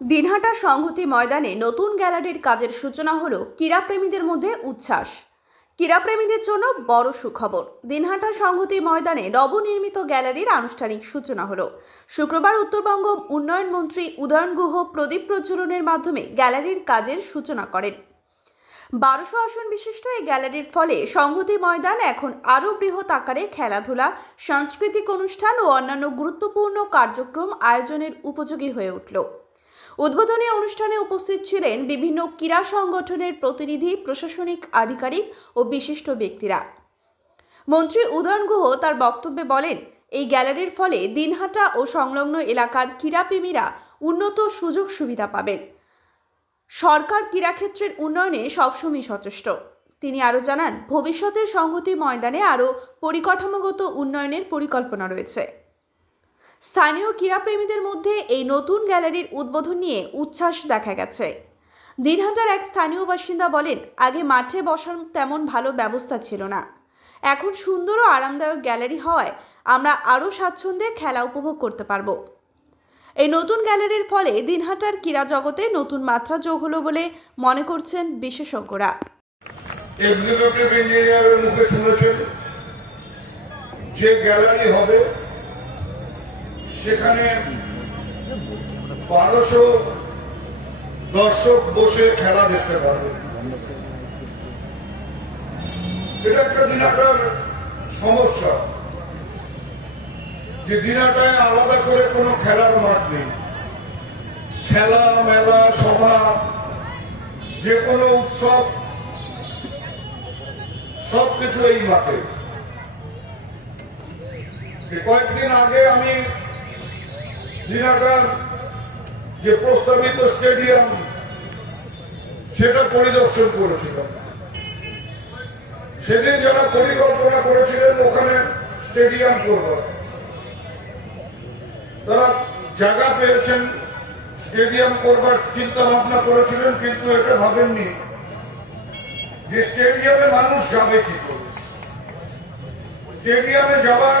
দিনহাটা সংহতি ময়দানে নতুন গ্যালারির কাজের সূচনা হলো ক্রীড়াপ্রেমীদের মধ্যে উচ্ছ্বাস। ক্রীড়াপ্রেমীদের জন্য বড় সুখবর। দিনহাটা সংহতি ময়দানে নবনির্মিত গ্যালারির আনুষ্ঠানিক সূচনা হলো শুক্রবার। উত্তরবঙ্গ উন্নয়ন মন্ত্রী উদয়ন গুহ প্রদীপ প্রজ্বলনের মাধ্যমে গ্যালারির কাজের সূচনা করেন। 1200 আসন বিশিষ্ট এই গ্যালারির ফলে সংহতি ময়দান এখন আরও বৃহৎ আকারে খেলাধুলা, সাংস্কৃতিক অনুষ্ঠান ও অন্যান্য গুরুত্বপূর্ণ কার্যক্রম আয়োজনের উপযোগী হয়ে উঠল। উদ্বোধনী অনুষ্ঠানে উপস্থিত ছিলেন বিভিন্ন ক্রীড়া সংগঠনের প্রতিনিধি, প্রশাসনিক আধিকারিক ও বিশিষ্ট ব্যক্তিরা। মন্ত্রী উদয়ন গুহ তার বক্তব্যে বলেন, এই গ্যালারির ফলে দিনহাটা ও সংলগ্ন এলাকার ক্রীড়াপ্রেমীরা উন্নত সুযোগ সুবিধা পাবেন। সরকার ক্রীড়াক্ষেত্রের উন্নয়নে সবসময় সচেষ্ট। তিনি আরও জানান, ভবিষ্যতের সংহতি ময়দানে আরও পরিকাঠামোগত উন্নয়নের পরিকল্পনা রয়েছে। স্থানীয় ক্রীড়াপ্রেমীদের মধ্যে এই নতুন গ্যালারির উদ্বোধন নিয়ে উচ্ছ্বাস দেখা গেছে। দিনহাটার এক স্থানীয় বাসিন্দা বলেন, আগে মাঠে বসার তেমন ভালো ব্যবস্থা ছিল না, এখন সুন্দর ও আরামদায়ক গ্যালারি হওয়ায় আমরা আরও স্বাচ্ছন্দ্যে খেলা উপভোগ করতে পারব। এই নতুন গ্যালারির ফলে দিনহাটার ক্রীড়া জগতে নতুন মাত্রা যোগ হলো বলে মনে করছেন বিশেষজ্ঞরা। এক্সিকিউটিভ ইঞ্জিনিয়ারের মুখে শুনেছেন যে গ্যালারি হবে সেখানে 1200 দর্শক বসে খেলা দেখতে পারবে। এটা একটা দিনহাটার সমস্যা যে দিনহাটায় আলাদা করে কোনো খেলার মাঠ নেই। খেলা, মেলা, সভা, যে কোনো উৎসব সবকিছু এই মাঠে। কয়েকদিন আগে আমি দিনহাটার যে প্রস্তাবিত স্টেডিয়াম সেটা পরিদর্শন করেছিলাম। সেদিন যারা পরিকল্পনা করেছিলেন ওখানে স্টেডিয়াম করবার, তারা জায়গা পেয়েছেন, স্টেডিয়াম করবার চিন্তা ভাবনা করেছিলেন, কিন্তু এটা ভাবেননি যে স্টেডিয়ামে মানুষ যাবে কি করে। স্টেডিয়ামে যাওয়ার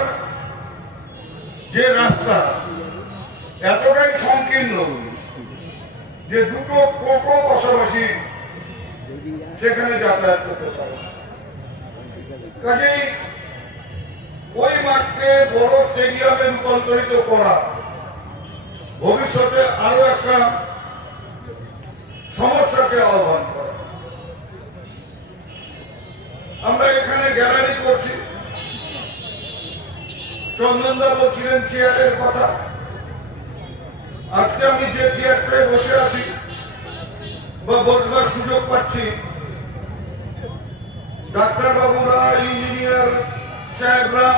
যে রাস্তা এতটাই সংকীর্ণ যে দুটো টোটো পাশাপাশি সেখানে যাতায়াত করতে পারে। কাজেই ওই মাঠকে বড় স্টেডিয়ামে রূপান্তরিত করা ভবিষ্যতে আরো একটা সমস্যাকে আহ্বান করে। আমরা এখানে গ্যালারি করছি, চন্দনদা বলছিলেন চেয়ারের কথা। আজকে আমি যে চেয়ারটায় বসে আছি বা বসবার সুযোগ পাচ্ছি, ডাক্তারবাবুরা, ইঞ্জিনিয়ার সাহেবরা,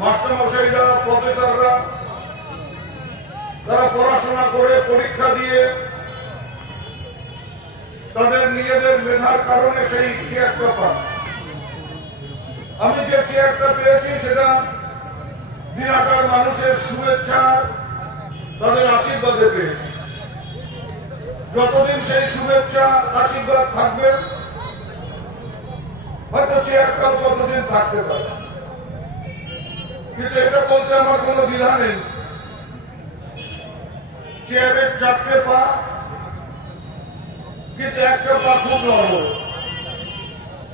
মাস্টারমশাইরা, প্রফেসররা, তারা পড়াশোনা করে পরীক্ষা দিয়ে তাদের নিজেদের মেধার কারণে সেই চেয়ারটা পান। আমি যে চেয়ারটা পেয়েছি সেটা দিনহাটার মানুষের শুভেচ্ছা, তাদের আশীর্বাদে পেয়েছি। যতদিন সেই শুভেচ্ছা আশীর্বাদ থাকবে হয়তো চেয়ারটাও ততদিন থাকতে পারে। কিন্তু এটা বলতে আমার কোন দ্বিধা নেই। চেয়ারের 4টে পা, কিন্তু একটা পা খুব নরম,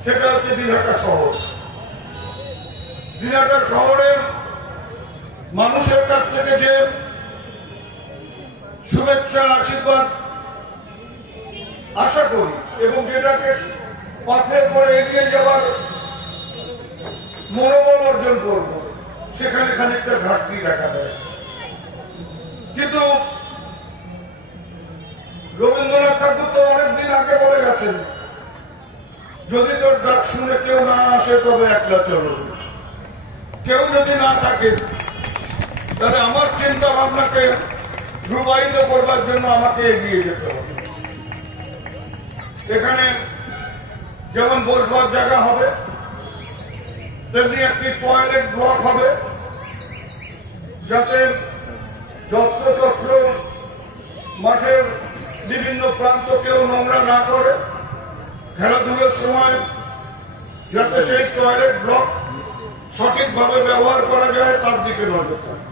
সেটা হচ্ছে দিনহাটা শহর। দিনহাটা শহরের মানুষের কাছ থেকে যে শুভেচ্ছা আশীর্বাদ আশা করি এবং যেটাকে পথে করে এগিয়ে যাওয়ার মনোবল অর্জন করব, সেখানে খানিকটা ঘাটতি দেখা দেয়। কিন্তু রবীন্দ্রনাথ ঠাকুর তো অনেকদিন আগে বলে গেছেন, যদি তোর ডাক শুনে কেউ না আসে তবে একলা চলো। কেউ যদি না থাকে তাহলে আমার চিন্তা ভাবনাকে রূপায়িত করবার জন্য আমাকে এগিয়ে যেতে হবে। এখানে যেমন বসবার জায়গা হবে, তেমনি একটি টয়লেট ব্লক হবে, যাতে যত্রতত্র মাঠের বিভিন্ন প্রান্ত কেউ নোংরা না করে। খেলাধুলার সময় যাতে সেই টয়লেট ব্লক সঠিকভাবে ব্যবহার করা যায় তার দিকে নজর থাকে।